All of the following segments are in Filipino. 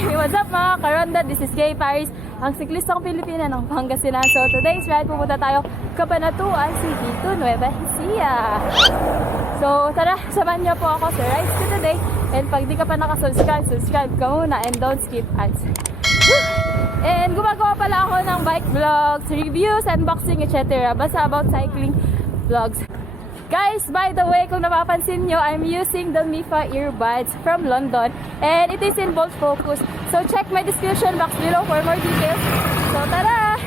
Hey, what's up mga KaRonda? This is Gaye ang siklistang Pilipina ng Pangasinan. So today's ride, pupunta tayo Cabanatuan City to Nueva Ecija. So tara, samahan niyo po ako sa rides ko today. And pag di ka pa nakasubscribe, subscribe ka muna and don't skip ads. And gumagawa pala ako ng bike vlogs, reviews, unboxing, etc. Basta about cycling vlogs. Guys, by the way, kung napapansin nyo, I'm using the MIFA earbuds from London and it is in bold focus. So check my description box below for more details. So tara!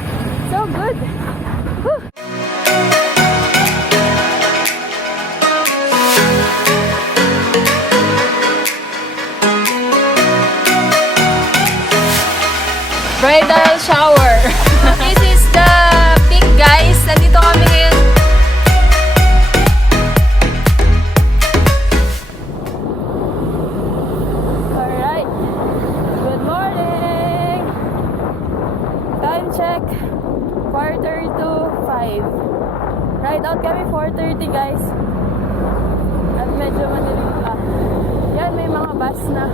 So good! Woo! Bridal shower. This is the peak, guys. Nandito kami ngayon. Alright. Good morning. Time check. 4:45. Ride out kami 4:30, guys. At medyo madilim pa. Yan, may mga bus na.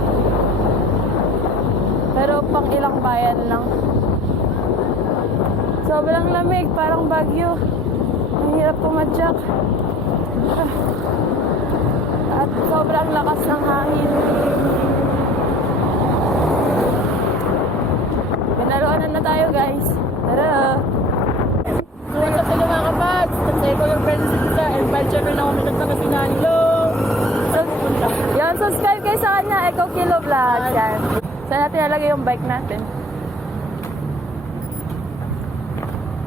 Pero pang ilang bayan lang. Sobrang lamig, parang bagyo. Ang hirap pumadyak. At sobrang lakas ng hangin. Pinaroanan na tayo, guys. Tara! What's up mga kapads? Kasi ko yung friends sa adventure na kami ng Pangasinan. Hello! Yan, subscribe kayo sa kanya. Eco Kilo Vlog. Yan. Saan natin nalagay yung bike natin?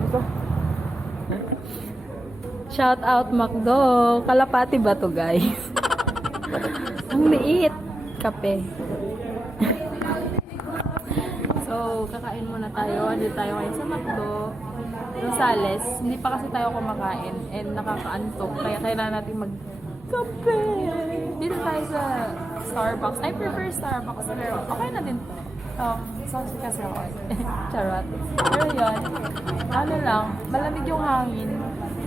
Ito. Shout out McDo. Kalapati ba to, guys? Ang liit. Kape. So, kakain muna tayo. Dito tayo ngayon sa McDo. Rosales. Hindi pa kasi tayo kumakain. And nakakaantok. Kaya kailangan natin magkape. Dito tayo sa Starbucks. I prefer Starbucks, pero okay na din. Saucy kasi ako. Charot. Pero yun, ano lang, malamig yung hangin.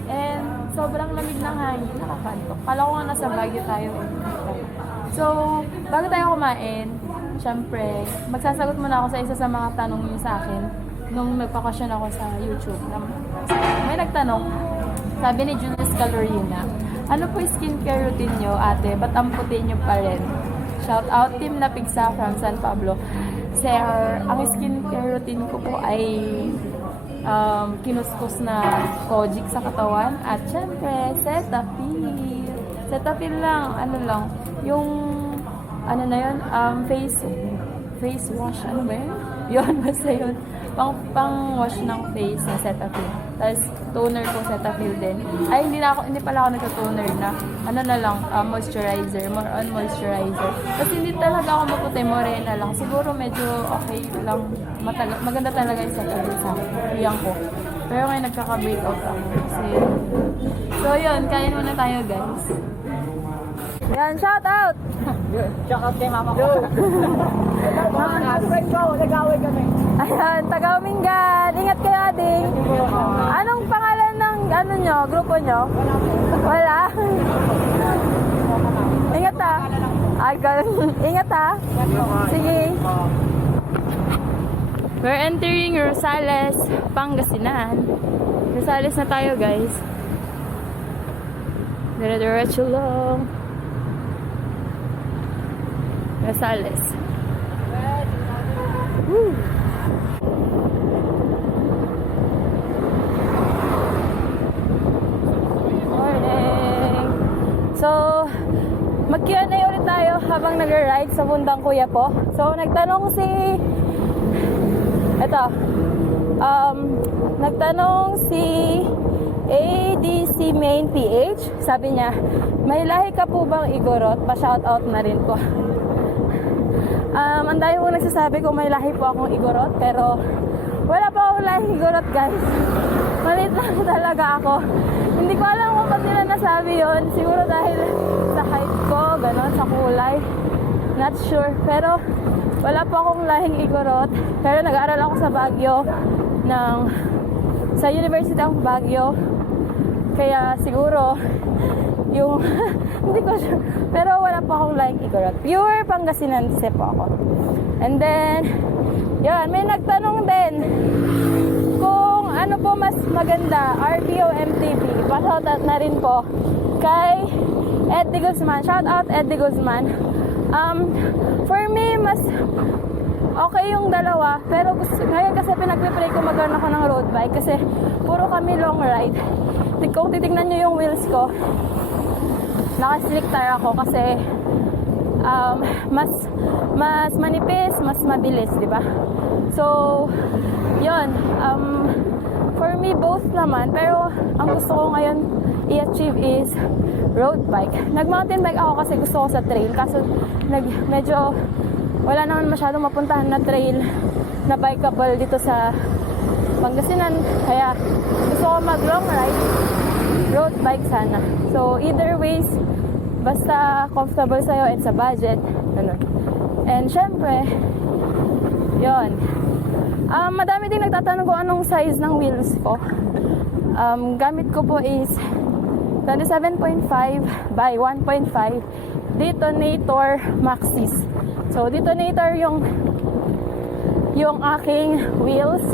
And sobrang lamig ng hangin, nakakantok. Kala ko nga nasa Baguio tayo. So, bago tayo kumain, syempre, magsasagot muna ako sa isa sa mga tanong niyo sa akin nung nagpa-question ako sa YouTube. May nagtanong, sabi ni Julius Calorina, ano po yung skincare routine nyo, ate? Ba't ang puti nyo pa rin? Shout out Team Napigsa from San Pablo. Sir, ang skincare routine ko po ay kinuskus na kojic sa katawan. At syempre, Cetaphil. Cetaphil lang, ano lang, yung, ano na yun, face wash, ano ba yun? Yun, basta yun. Pang wash ng face na Cetaphil. Tapos toner ko Cetaphil din. Ay, hindi pala ako nagka-toner na. Ano na lang, moisturizer, more on moisturizer. Kasi hindi talaga ako maputi, morena lang. Siguro medyo okay lang. Maganda talaga yung Cetaphil sa iyang ko. Pero ngayon nagkaka-breakout ako. So yun, kain muna tayo, guys. Yan, shout out! Shout out kay mama ko. Mga husband ko, nag-away kami. Ayan, taga-Umingan. Ingat kayo, ading. Anong pangalan ng nyo, grupo nyo? Wala? Ingat ha. Ingat ha. Sige. We're entering Rosales, Pangasinan. Rosales na tayo, guys. Dire-diretso lang. Rosales. Woo! Morning! So, mag-Q&A ulit tayo habang nag-ride sa bundang kuya po. So, nagtanong si ADC Main PH. Sabi niya, may lahi ka po bang igorot? Pa-shoutout na rin po. Ang dahil po nagsasabi kung may lahi po akong igorot, pero wala pa akong lahi igorot, guys. Maliit lang talaga ako. Hindi ko alam kung ba't nila nasabi yun. Siguro dahil sa height ko, gano'n, sa kulay. Not sure. Pero wala pa akong lahing igorot. Pero nag-aaral ako sa Baguio, sa University of Baguio. Kaya siguro yung hindi ko sure. Pero wala pa akong like igorot. Pure Pangasinan kasi po ako. And then, yan, may nagtanong din kung ano po mas maganda, RV o MTB. Pa-shoutout na rin po kay Eddie Guzman. Shoutout Eddie Guzman. For me, mas okay yung dalawa. Pero ngayon kasi pinagpipray ko magkaroon ako ng road bike kasi puro kami long ride. Kung titignan nyo yung wheels ko, naka-slick tire ako kasi mas manipis, mas mabilis, di ba? So, yun. For me, both naman. Pero, ang gusto ko ngayon i-achieve is road bike. Nag-mountain bike ako kasi gusto ko sa trail. Kaso, medyo wala naman masyadong mapuntahan na trail na bikeable dito sa Pangasinan. Kaya, gusto ko mag-long ride, road bike sana. So, either ways, basta comfortable sa'yo and sa budget. Ganun. And syempre, yun. Madami din nagtatanong kung anong size ng wheels ko. Gamit ko po is 27.5 by 1.5 Detonator Maxis. So, Detonator yung aking wheels.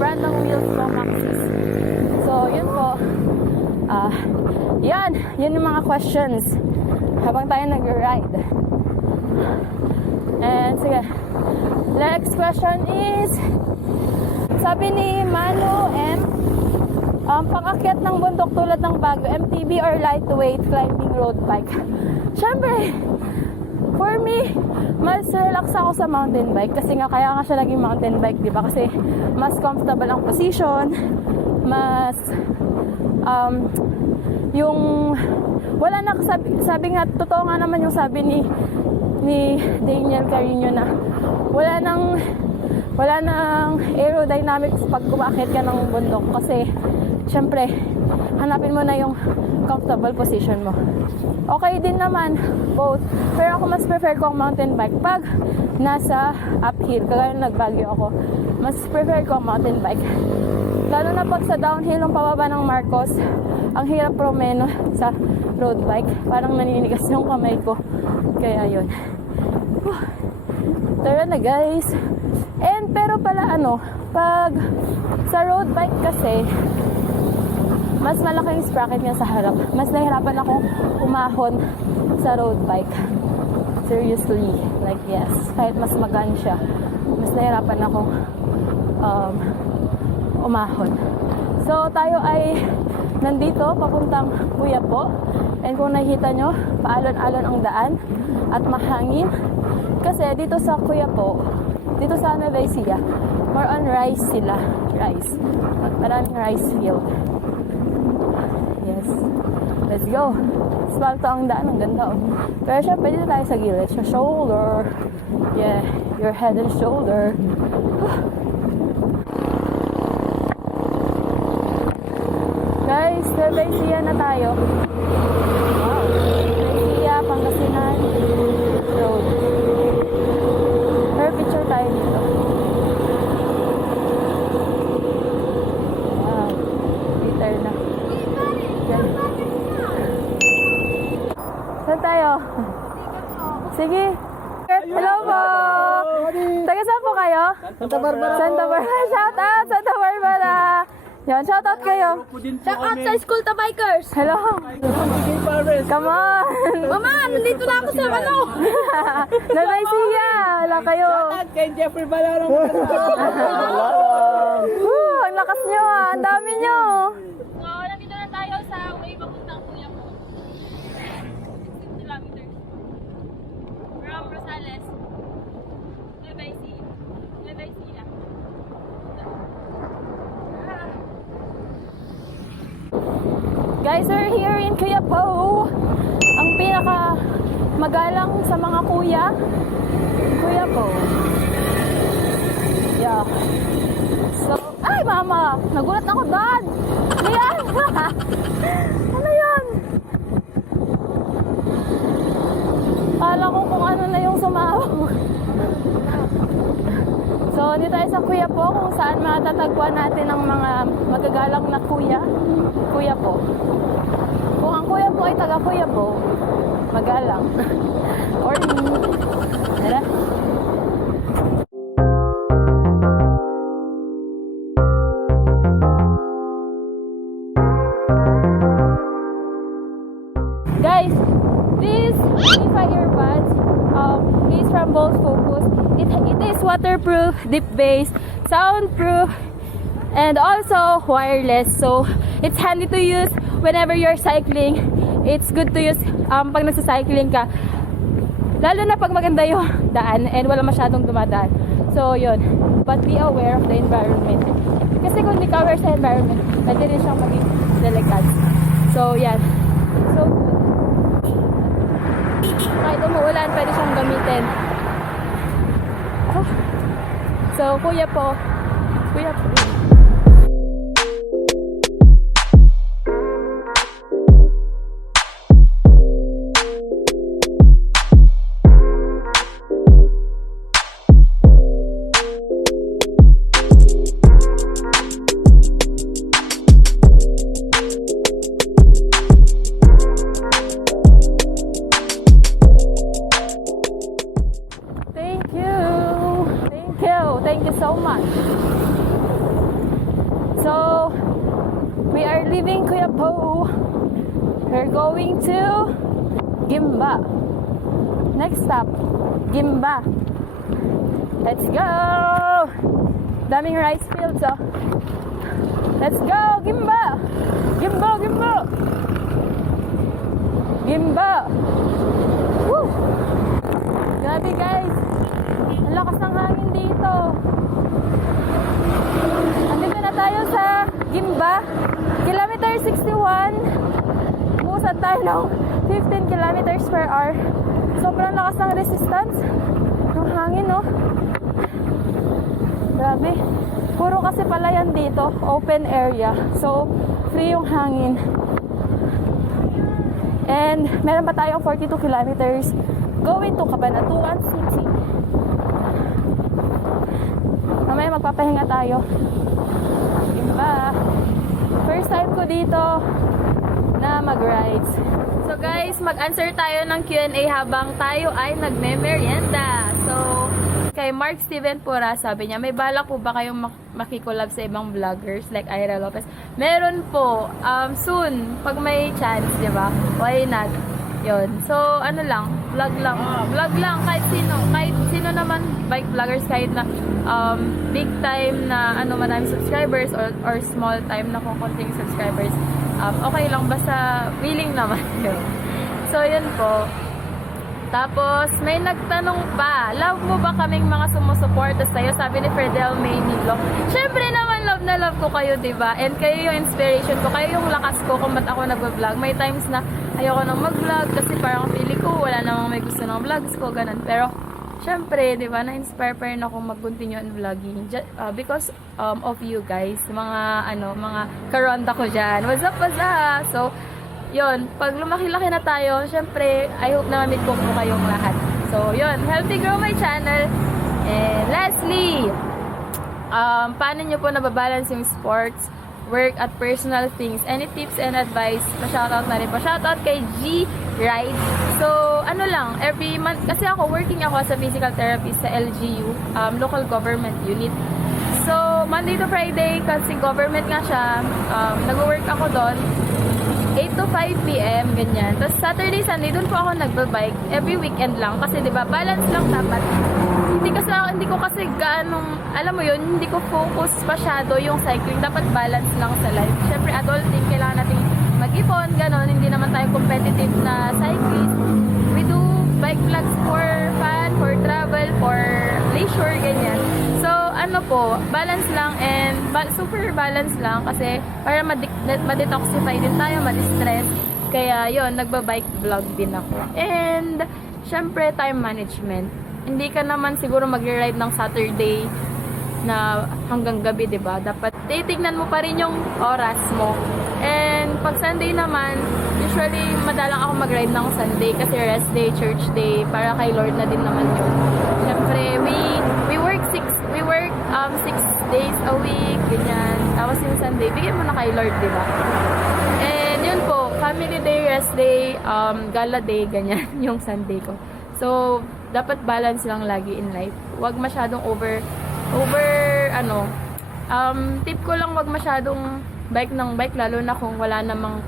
Brand ng wheels ko, Maxis. So, yun po. Yan yung mga questions habang tayo nag-ride. And sige, next question is, sabi ni Manu M, pang-akyat ng bundok tulad ng Baguio, MTB or lightweight climbing road bike? Syempre, for me, mas relax ako sa mountain bike kasi nga kaya nga siya naging mountain bike, di ba? Kasi mas comfortable ang position, mas yung wala na sabi nga, totoo nga naman yung sabi ni Daniel Carino na wala nang aerodynamics pag kumakit ka ng bundok kasi syempre hanapin mo na yung comfortable position mo. Okay din naman both, pero ako mas prefer ko ang mountain bike pag nasa uphill, kagaya nag-Baguio ako, mas prefer ko ang mountain bike. Lalo na pag sa downhill ng pababa ng Marcos, ang hirap promeno sa road bike. Parang naninigas yung kamay ko. Kaya yun. Tara na guys. And pero pala pag sa road bike kasi, mas malaki yung sprocket niya sa harap. Mas nahihirapan akong umahon sa road bike. Seriously. Like yes. Kahit mas magaan siya, mas nahihirapan akong umahon. So, tayo ay nandito, papuntang Kuyapo. And kung nakikita nyo, paalon-alon ang daan at mahangin. Kasi dito sa Kuyapo, dito sa NUEVA ECIJA, more on rice sila. Rice. Maraming rice field. Yes. Let's go. Asfalto ang daan. Ang ganda oh. Pero syempre, dito tayo sa gilid. Sa shoulder. Yeah. Your head and shoulder. Guys, NUEVA ECIJA na tayo. Wow. NUEVA ECIJA, Pangasinan Road. Pero picture tayo dito. Wow. Later na. Yan. Saan tayo? Sige. Hello po! Taga saan po kayo? Santa Barbara. Santa Barbara. Shout out! Santa Barbara! Yan, shout out kayo. Shout out sa school to bikers. Hello. Come on. Mama, nandito na ako sa NUEVA ECIJA. Hala kayo. Kay Jeffrey Balarong. Ang lakas nyo ah. Ang dami nyo. So, nandito na tayo sa way papuntang Kuyapo. 16 kilometers. From Rosales. NUEVA ECIJA. NUEVA ECIJA. Guys, we're here in Kuyapo. Ang pinaka magalang sa mga kuya. Kuyapo. Yeah. So, ay mama! Nagulat ako doon! Ayan! Ano yan? Kala ko kung ano na yung sumawag. So, dito tayo sa Kuyapo kung saan matatagpuan natin ang mga magagalang na kuya. Kuyapo. Kung ang Kuyapo ay taga Kuyapo, magalang. Or me. Tara. focus. It is waterproof, deep bass, soundproof, and also wireless. So it's handy to use whenever you're cycling. It's good to use pag nagsa-cycling ka, lalo na pag maganda yung daan and wala masyadong dumadaan. So yun, but be aware of the environment, kasi kung di ka aware sa environment, pwede rin siyang maging delicate. So yan, so kahit umuulan, pwede siyang gamitin. So kuya po. Thank you so much. So, we are leaving Kuya Po. We're going to Gimba. Next stop, Gimba. Let's go! Daming rice fields, oh. Let's go, Gimba! Gimba, Gimba! Gimba! Woo! Grabe guys! Ang lakas ng hangin dito. Andito na tayo sa Gimba. Kilometer 61. Umusan tayo ng 15 kilometers per hour. Sobrang lakas ng resistance ng hangin, no? Grabe. Puro kasi palayan dito. Open area. So, free yung hangin. And meron pa tayong 42 kilometers going to Cabanatuan City. Mamaya magpapahinga tayo. Gimba. First time ko dito na mag-rides. So guys, mag-answer tayo ng Q&A habang tayo ay nagme-merienda. So, kay Mark Steven Pura, sabi niya, may balak po ba kayong makikolab sa ibang vloggers like Ira Lopez? Meron po. Soon, pag may chance, di ba? Why not? Yun. So, ano lang, vlog lang. Vlog lang, kahit sino naman, bike vloggers, kahit na big time na maraming subscribers or small time na konting subscribers. Okay lang, basta willing naman yun. So, yun po. Tapos, may nagtanong pa, love mo ba kaming mga sumusuporta sa'yo? Sabi ni Fredel May Nilo. Siyempre naman, love na love ko kayo, diba? And kayo yung inspiration ko, kayo yung lakas ko kung ba't ako nag-vlog. May times na ayoko nang mag-vlog kasi parang pili ko, wala namang may gusto ng vlogs ko, ganun. Pero, syempre, diba, na-inspire pa rin ako mag-continue on vlogging. Because of you guys, mga KaRonda ko dyan. What's up? So, yun, pag lumaki-laki na tayo, syempre, I hope na mamit ko kayong lahat. So, yun, help me grow my channel. And lastly, paano nyo po nababalance yung sports, work, at personal things? Any tips and advice? Pa-shoutout na rin po. Shoutout kay G Ride. So, every month, kasi working ako as a physical therapist sa LGU, local government unit. So, Monday to Friday, kasi government nga siya, nag-work ako doon, 8 to 5 p.m. ganyan. Tapos Saturday, Sunday, doon po ako nagbabike. Every weekend lang. Kasi diba, balance lang dapat. Hindi ko kasi ganong, alam mo yun, hindi ko focus masyado yung cycling. Dapat balance lang sa life. Siyempre, adulting, kailangan natin mag-ipon, ganon. Hindi naman tayo competitive na cyclist. We do bike vlogs for fun, for travel, for leisure, ganyan. So, balance lang and super balance lang kasi para ma-detoxify din tayo, ma-distress. Kaya yon, nagbabike vlog din ako. And syempre time management. Hindi ka naman siguro magre-ride ng Saturday na hanggang gabi, 'di ba? Dapat titignan mo pa rin yung oras mo. And pag Sunday naman, usually madalang ako mag-ride ng Sunday kasi rest day, church day, para kay Lord na din naman yun. Syempre, we work 6 days a week, ganyan. Tapos yung Sunday, bigyan mo na kay Lord, di ba? And yun po, family day, rest day, gala day, ganyan yung Sunday ko. So, dapat balance lang lagi in life. Huwag masyadong tip ko lang, huwag masyadong bike ng bike, lalo na kung wala namang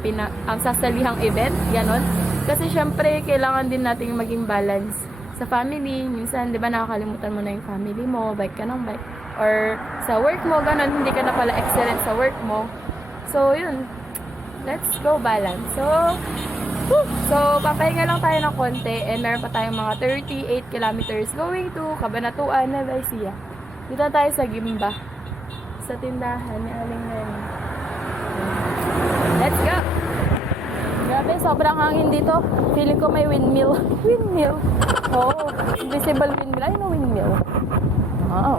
sasalihang event, ganon. Kasi syempre, kailangan din natin maging balance sa family. Minsan, di ba, nakakalimutan mo na yung family mo, bike ka ng bike. Or sa work mo, ganun, hindi ka na pala excellent sa work mo. So, yun. Let's go balance. So, papahinga lang tayo ng konti and meron pa tayong mga 38 kilometers going to Cabanatuan, Nueva Ecija. Dito tayo sa Gimba. Sa tindahan ni Aling Nene. Let's go! Grabe, sobrang hangin dito. Feeling ko may windmill. Windmill. Oh, invisible windmill. I know windmill. Oh.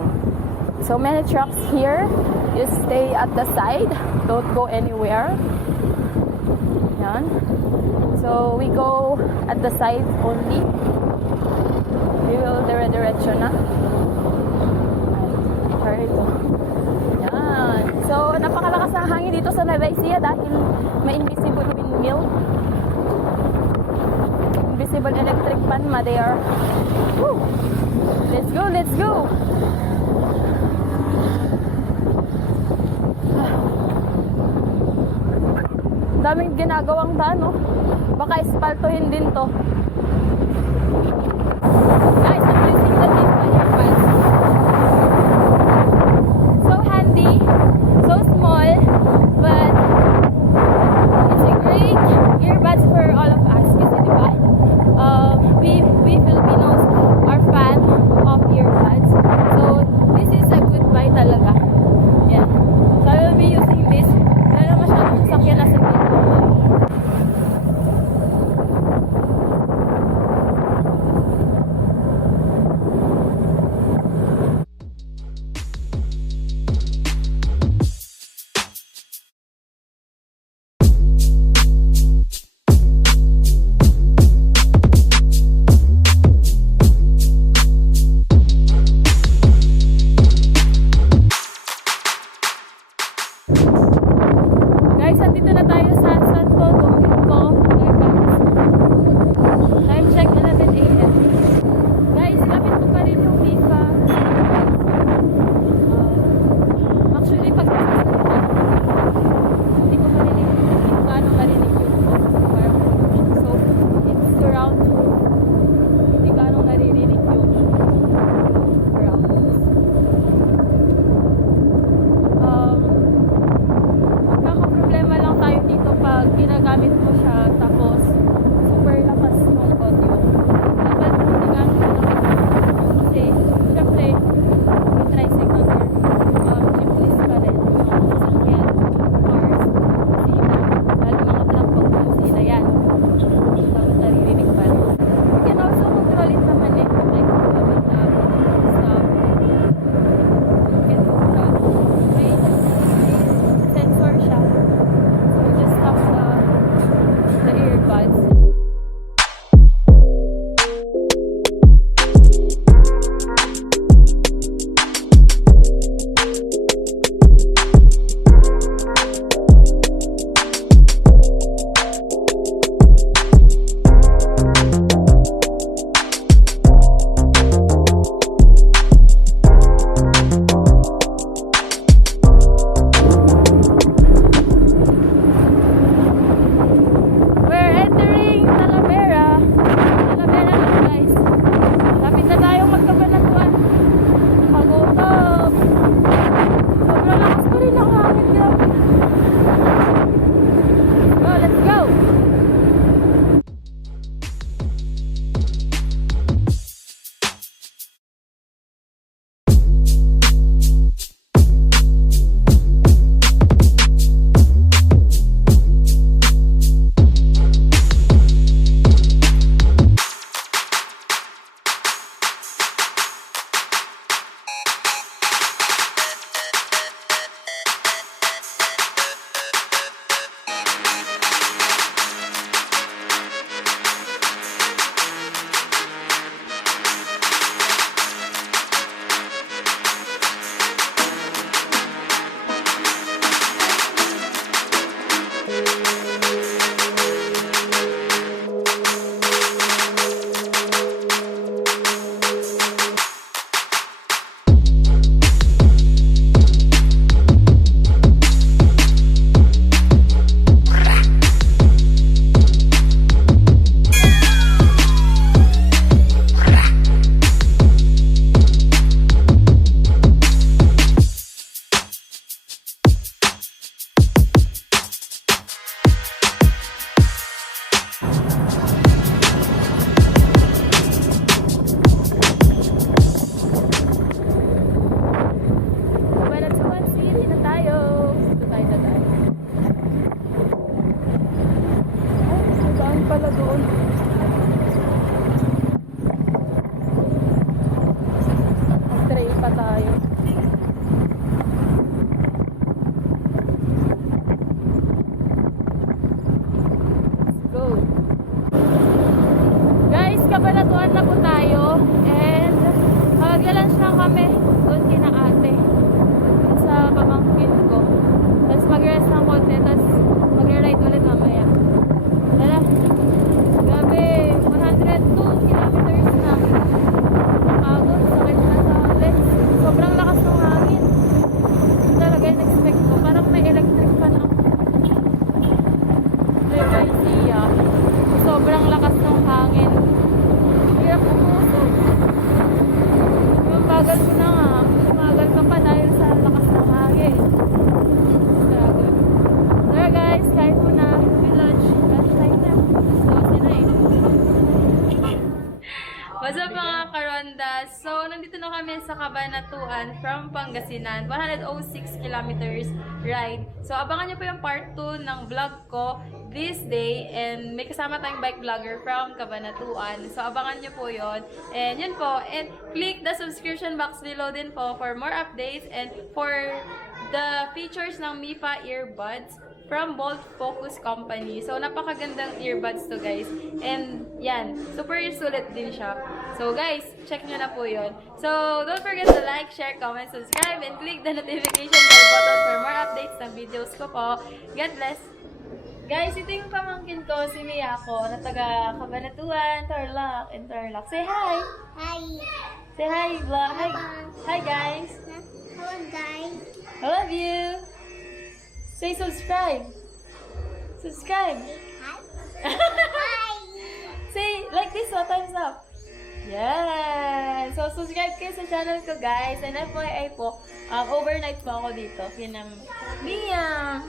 So many trucks here. You stay at the side. Don't go anywhere. Yan. So we go at the side only. We will dire-diretso na. Ay, ito. Yan. So napakalakas ng hangin dito sa Nueva Ecija dahil may invisible windmill. Invisible electric fan ma there. Woo! Let's go, let's go! Daming ginagawang daan, no? Baka espaltohin din to. Guys, I'm using the MIFA EARBUDS. So handy, so small, but it's a great earbuds for all of us. Kasi diba, we Filipinos are fan of earbuds. So this is a good buy talaga. Yeah. So I will be using this. Wala masyadong sasakyan na sa dito. tayo. Let's go. Guys, kabalatuan na po tayo. And magla-lunch lang kami doon kina ate. Sa pamangkin ko. Tapos mag-rest ng konti. Tapos mag-ride ulit mamaya. Tara. Grabe. 102 kilometers na. Pagod. Sakit na sa legs. Sobrang lakas ng hangin. Talaga yung expect ko. Parang may electric fan ako. NUEVA ECIJA. Sobrang lakas ng hangin. Hirap umusog. Yung bagal ko na nga. Tumagal ka pa dahil sa lakas ng hangin. Grabe. Tara guys, kain muna. May lunch. Lunch time na. So, na eh. What's up mga KaRonda? So, nandito na kami sa Cabanatuan from Pangasinan. 106 kilometers ride. So, abangan nyo po yung part 2 ng vlog ko this day. And may kasama tayong bike vlogger from Cabanatuan. So, abangan nyo po yon. And yun po. And click the subscription box below din po for more updates and for the features ng MIFA earbuds from Bolt Focus Company. So, napakagandang earbuds to guys. And yan, super sulit din siya. So guys, check nyo na po yun. So, don't forget to like, share, comment, subscribe, and click the notification bell button for more updates ng videos ko po. God bless! Guys, ito yung pamangkin ko, si Miyako, na taga Cabanatuan, Tarlac, and Tarlac. Say hi! Hi. Say hi, vlog! Hi! Hi guys! Hello guys. I love you! Say subscribe! Subscribe! Hi. Say, like this, times up. Yeah! So, subscribe kayo sa channel ko, guys. And FYI po, overnight po ako dito. Kinang Mia!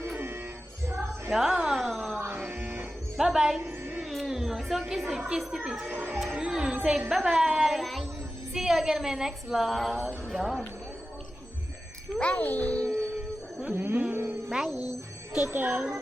Yeah! Bye-bye! So, kiss, titties. Say bye-bye! Bye. See you again in my next vlog. Yeah! Bye. Bye. Take care.